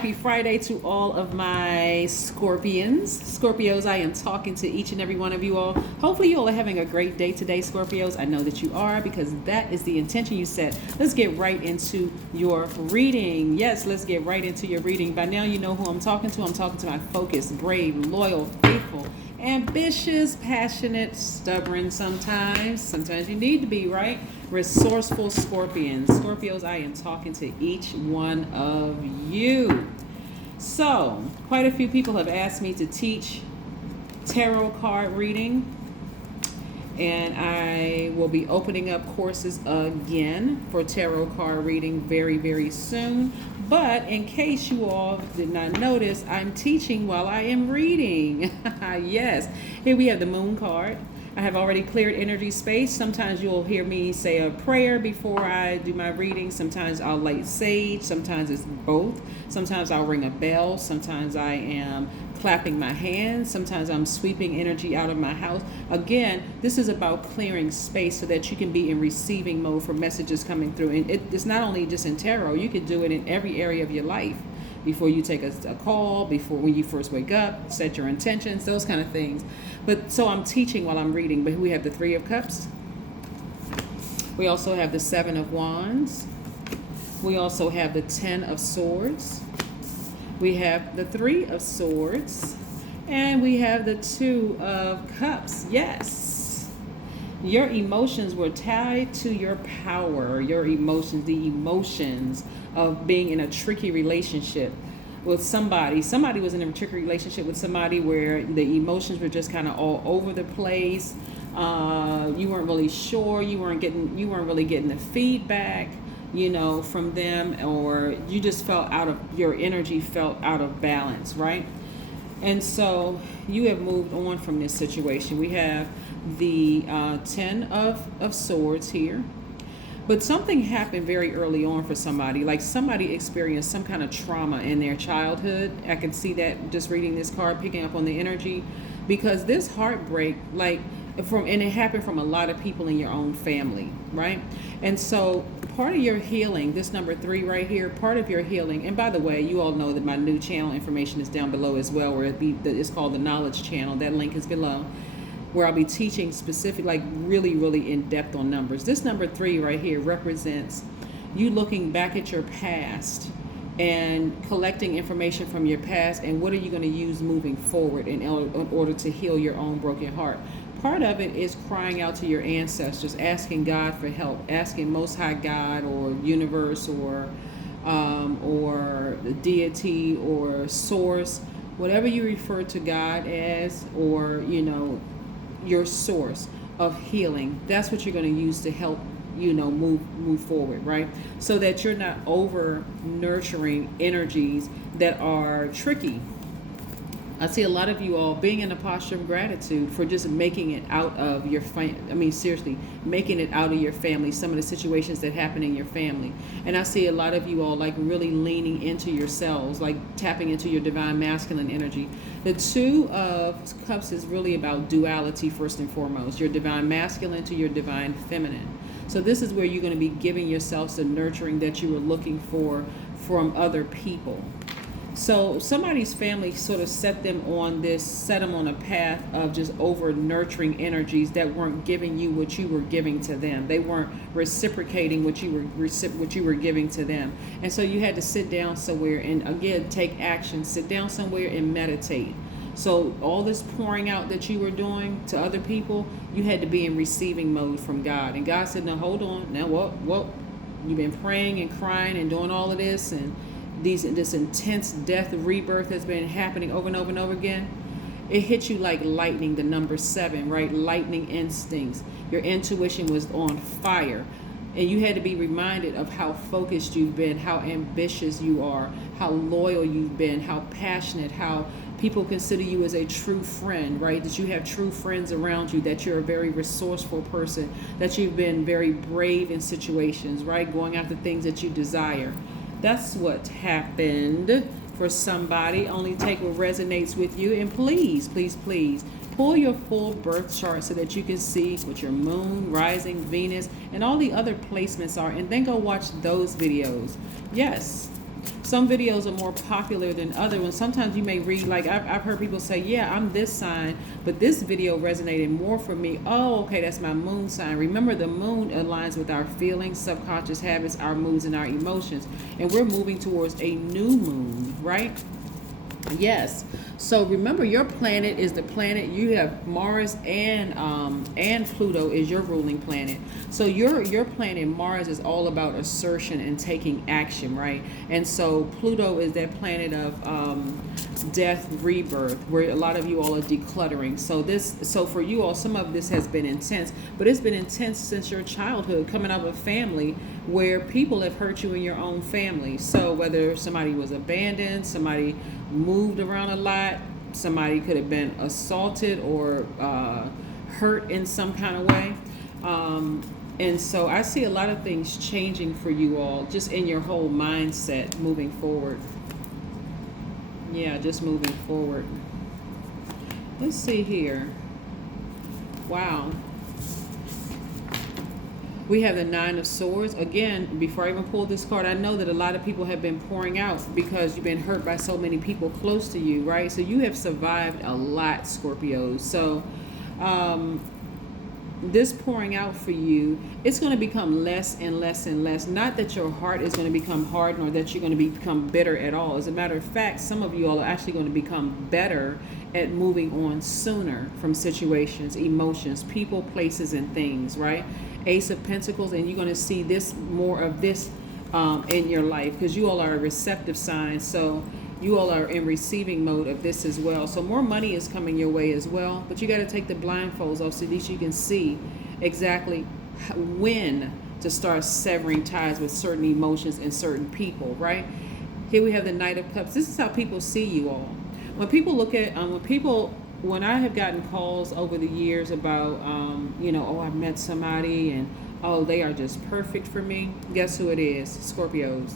happy Friday to all of my Scorpios. I am talking to each and every one of you all. Hopefully you all are having a great day today, Scorpios. I know that you are, because that is the intention you set. Let's get right into your reading. Yes, let's get right into your reading. By now you know who I'm talking to. I'm talking to my focused, brave, loyal, faithful, ambitious, passionate, stubborn sometimes. Sometimes you need to be, right? Resourceful Scorpions. Scorpios, I am talking to each one of you. So, quite a few people have asked me to teach tarot card reading, and I will be opening up courses again for tarot card reading very, very soon. But in case you all did not notice, I'm teaching while I am reading. Yes, here we have the moon card. I have already cleared energy space. Sometimes you'll hear me say a prayer before I do my reading. Sometimes I'll light sage. Sometimes it's both. Sometimes I'll ring a bell. Sometimes I am clapping my hands. Sometimes I'm sweeping energy out of my house. Again, this is about clearing space so that you can be in receiving mode for messages coming through. And it's not only just in tarot. You can do it in every area of your life. Before you take a call, before when you first wake up, set your intentions, those kind of things. But so I'm teaching while I'm reading. But we have the Three of Cups. We also have the Seven of Wands. We also have the Ten of Swords. We have the Three of Swords. And we have the Two of Cups. Yes. Your emotions were tied to your power. Your emotions, the emotions of being in a tricky relationship with somebody. Somebody was in a tricky relationship with somebody where the emotions were just kind of all over the place. You weren't really sure. You weren't really getting the feedback, from them, or you just your energy felt out of balance, right? And so you have moved on from this situation. We have the Ten of Swords here. But something happened very early on for somebody. Like somebody experienced some kind of trauma in their childhood. I can see that just reading this card, picking up on the energy. Because this heartbreak, and it happened from a lot of people in your own family, right? And so part of your healing, this number 3 right here, part of your healing, and by the way, you all know that my new channel information is down below as well, where it's called the Knowledge Channel. That link is below, where I'll be teaching specific, really, really in depth on numbers. This number 3 right here represents you looking back at your past and collecting information from your past, and what are you going to use moving forward in order to heal your own broken heart. Part of it is crying out to your ancestors, asking God for help, asking Most High God or universe or deity or source, whatever you refer to God as, or your source of healing. That's what you're going to use to help move forward, right? So that you're not over nurturing energies that are tricky. I see a lot of you all being in a posture of gratitude for just making it out of your seriously, making it out of your family, some of the situations that happen in your family. And I see a lot of you all really leaning into yourselves, tapping into your divine masculine energy. The Two of Cups is really about duality first and foremost, your divine masculine to your divine feminine. So this is where you're going to be giving yourselves the nurturing that you were looking for from other people. So somebody's family sort of set them on a path of just over nurturing energies that weren't giving you what you were giving to them. They weren't reciprocating what you were giving to them. And so you had to sit down somewhere and again take action, sit down somewhere and meditate. So all this pouring out that you were doing to other people, you had to be in receiving mode from God. And God said, "No, hold on. Now what? You've been praying and crying and doing all of this, and this intense death rebirth has been happening over and over and over again." It hit you like lightning, the number 7, right? Lightning instincts. Your intuition was on fire. And you had to be reminded of how focused you've been, how ambitious you are, how loyal you've been, how passionate, how people consider you as a true friend, right? That you have true friends around you, that you're a very resourceful person, that you've been very brave in situations, right? Going after things that you desire. That's what happened for somebody. Only take what resonates with you. And please, please, please pull your full birth chart so that you can see what your moon, rising, Venus, and all the other placements are. And then go watch those videos. Yes, Some videos are more popular than other ones. Sometimes you may read, like I've heard people say, yeah, I'm this sign, but this video resonated more for me. Oh, okay, that's my moon sign. Remember, the moon aligns with our feelings, subconscious habits, our moods, and our emotions. And we're moving towards a new moon, right? Yes. So remember, your planet is the planet. You have Mars and Pluto is your ruling planet. So your planet Mars is all about assertion and taking action, right? And so Pluto is that planet of death, rebirth, where a lot of you all are decluttering. So for you all, some of this has been intense, but it's been intense since your childhood, coming out of a family where people have hurt you in your own family. So whether somebody was abandoned, somebody moved around a lot, somebody could have been assaulted or hurt in some kind of way. And so I see a lot of things changing for you all, just in your whole mindset moving forward. Yeah, just moving forward. Let's see here. Wow. We have the Nine of Swords. Again, before I even pulled this card, I know that a lot of people have been pouring out because you've been hurt by so many people close to you, right? So you have survived a lot, Scorpios. So this pouring out for you, it's going to become less and less and less. Not that your heart is going to become hardened or that you're going to become bitter at all. As a matter of fact, some of you all are actually going to become better at moving on sooner from situations, emotions, people, places, and things, right? Ace of Pentacles, and you're going to see this more of this in your life because you all are a receptive sign. So you all are in receiving mode of this as well. So more money is coming your way as well, but you got to take the blindfolds off so at least you can see exactly when to start severing ties with certain emotions and certain people, right? Here we have the Knight of Cups. This is how people see you all. When people look at, when I have gotten calls over the years about, oh, I met somebody and, oh, they are just perfect for me. Guess who it is? Scorpios.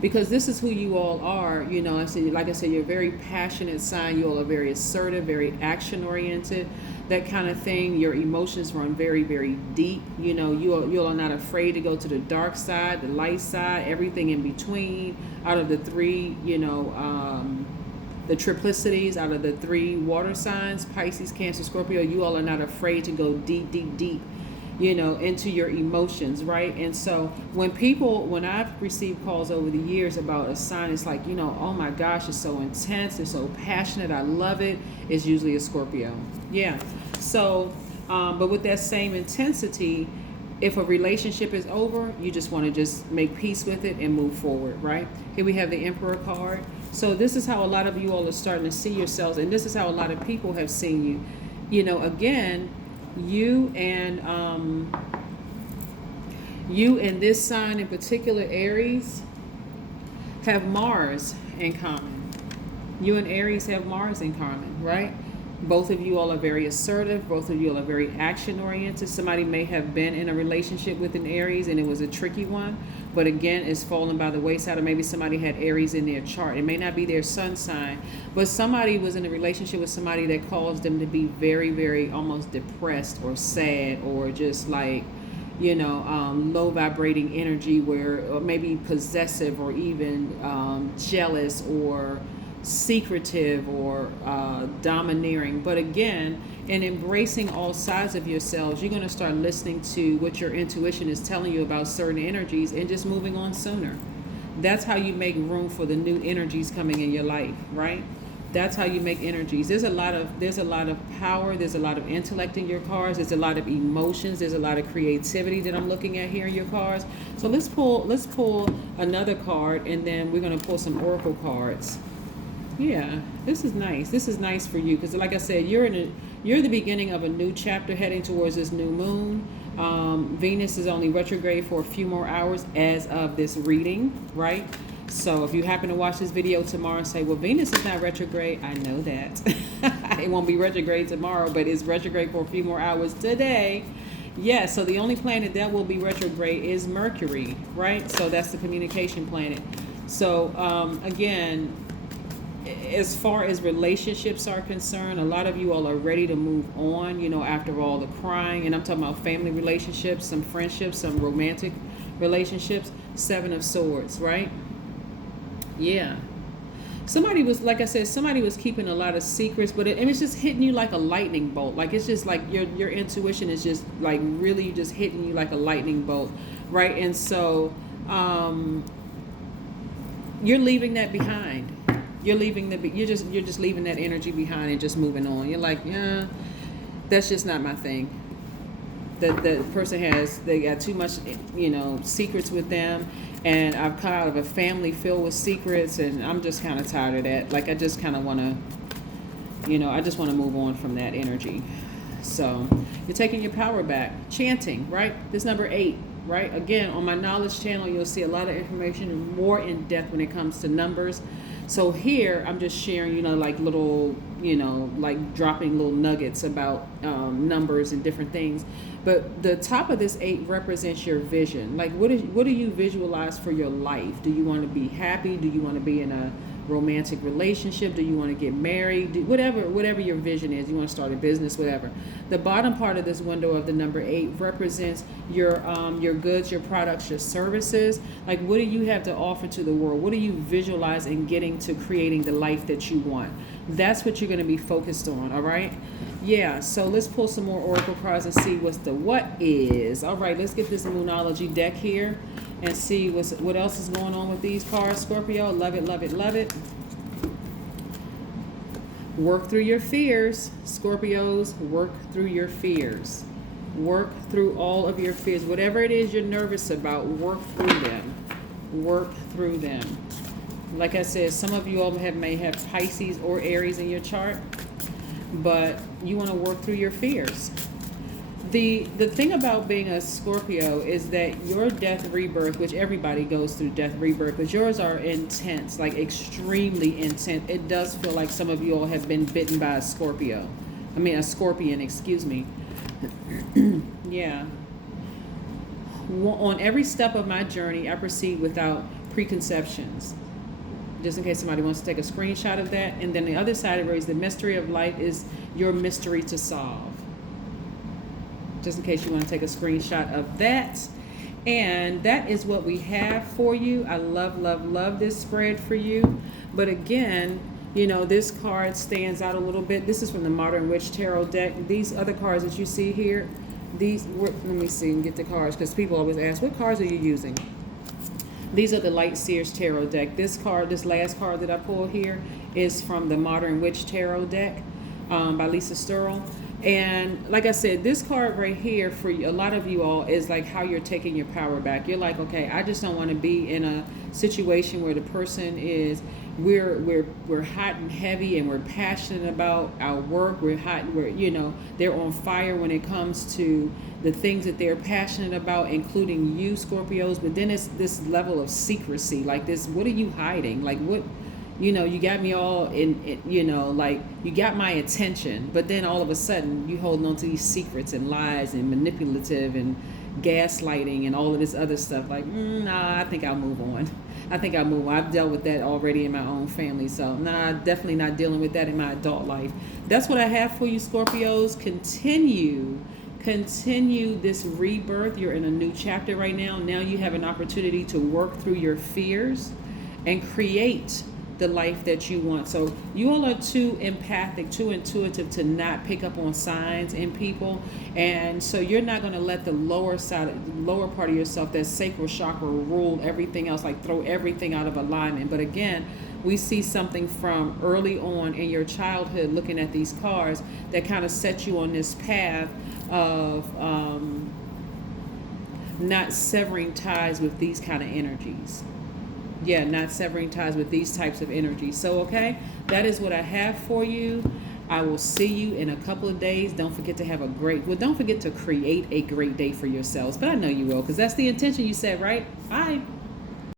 Because this is who you all are. Like I said, you're a very passionate sign. You all are very assertive, very action-oriented, that kind of thing. Your emotions run very, very deep. You all are not afraid to go to the dark side, the light side, everything in between. Out of the three, the triplicities, out of the three water signs, Pisces, Cancer, Scorpio, you all are not afraid to go deep, deep, deep, into your emotions, right? And so when I've received calls over the years about a sign, it's like, oh my gosh, it's so intense, it's so passionate, I love it. It's usually a Scorpio. Yeah. So, but with that same intensity, if a relationship is over, you just want to just make peace with it and move forward, right? Here we have the Emperor card. So this is how a lot of you all are starting to see yourselves, and this is how a lot of people have seen you. Again, you and this sign in particular, Aries, have Mars in common. You and Aries have Mars in common, right? Both of you all are very assertive. Both of you all are very action-oriented. Somebody may have been in a relationship with an Aries and it was a tricky one, but again, it's fallen by the wayside, or maybe somebody had Aries in their chart. It may not be their sun sign, but somebody was in a relationship with somebody that caused them to be very, very almost depressed or sad, or just like, low vibrating energy, or maybe possessive, or even jealous, or secretive, or domineering. But again, in embracing all sides of yourselves, you're going to start listening to what your intuition is telling you about certain energies and just moving on sooner. That's how you make room for the new energies coming in your life, right? That's how you make energies. There's a lot of power, there's a lot of intellect in your cards, there's a lot of emotions, there's a lot of creativity that I'm looking at here in your cards. So let's pull another card, and then we're going to pull some oracle cards. Yeah, this is nice. This is nice for you because, like I said, you're the beginning of a new chapter heading towards this new moon. Venus is only retrograde for a few more hours as of this reading, right? So if you happen to watch this video tomorrow and say, well, Venus is not retrograde, I know that. It won't be retrograde tomorrow, but it's retrograde for a few more hours today. Yeah, so the only planet that will be retrograde is Mercury, right? So that's the communication planet. So again, as far as relationships are concerned, a lot of you all are ready to move on, after all the crying. And I'm talking about family relationships, some friendships, some romantic relationships. Seven of Swords, right? Yeah. Somebody was, like I said, somebody was keeping a lot of secrets, but and it's just hitting you like a lightning bolt. Like, it's just like your intuition is just like really just hitting you like a lightning bolt, right? And so you're leaving that behind. You're just leaving that energy behind and just moving on. You're like, yeah, that's just not my thing. The person they got too much, secrets with them, and I've come out of a family filled with secrets, and I'm just kind of tired of that. Like, I just kind of want to, I just want to move on from that energy. So you're taking your power back. Chanting, right? This number 8, right? Again, on my knowledge channel, you'll see a lot of information more in depth when it comes to numbers. So here, I'm just sharing, like little, like dropping little nuggets about numbers and different things. But the top of this 8 represents your vision. Like, what do you visualize for your life? Do you want to be happy? Do you want to be in a romantic relationship? Do you want to get married? Whatever your vision is. You want to start a business, whatever. The bottom part of this window of the number 8 represents your goods, your products, your services. Like, what do you have to offer to the world? What do you visualize in getting to creating the life that you want? That's what you're going to be focused on, all right? Yeah, so let's pull some more oracle cards and see what is. All right, let's get this Moonology deck here and see what else is going on with these cards, Scorpio. Love it, love it, love it. Work through your fears, Scorpios. Work through your fears. Work through all of your fears. Whatever it is you're nervous about, work through them. Work through them. Like I said, some of you all may have Pisces or Aries in your chart, but you want to work through your fears. The thing about being a Scorpio is that your death rebirth, which everybody goes through death rebirth, but yours are intense, like extremely intense. It does feel like some of you all have been bitten by a scorpion, excuse me. Yeah. On every step of my journey, I proceed without preconceptions. Just in case somebody wants to take a screenshot of that. And then the other side of it is the mystery of life is your mystery to solve. Just in case you want to take a screenshot of that. And that is what we have for you. I love, love, love this spread for you. But again, this card stands out a little bit. This is from the Modern Witch Tarot deck. These other cards that you see here, let me see and get the cards, because people always ask, what cards are you using? These are the Light Seers Tarot deck. This last card that I pulled here is from the Modern Witch Tarot deck by Lisa Sturrell. And like I said, this card right here for a lot of you all is like how you're taking your power back. You're like, okay, I just don't want to be in a situation where the person is, we're hot and heavy and we're passionate about our work. We're they're on fire when it comes to the things that they're passionate about, including you, Scorpios. But then it's this level of secrecy, like this, what are you hiding? Like, what? You got me all like you got my attention, but then all of a sudden you holding on to these secrets and lies and manipulative and gaslighting and all of this other stuff. Like, nah, I think I'll move on. I've dealt with that already in my own family. So, nah, definitely not dealing with that in my adult life. That's what I have for you, Scorpios. Continue this rebirth. You're in a new chapter right now. Now you have an opportunity to work through your fears and create the life that you want. So you all are too empathic, too intuitive to not pick up on signs in people, and so you're not going to let the lower part of yourself, that sacral chakra, rule everything else, like throw everything out of alignment. But again, we see something from early on in your childhood, looking at these cards, that kind of set you on this path of not severing ties with these kind of energies. Yeah, not severing ties with these types of energies. So, okay, that is what I have for you. I will see you in a couple of days. Don't forget to create a great day for yourselves. But I know you will, because that's the intention you said, right? Bye.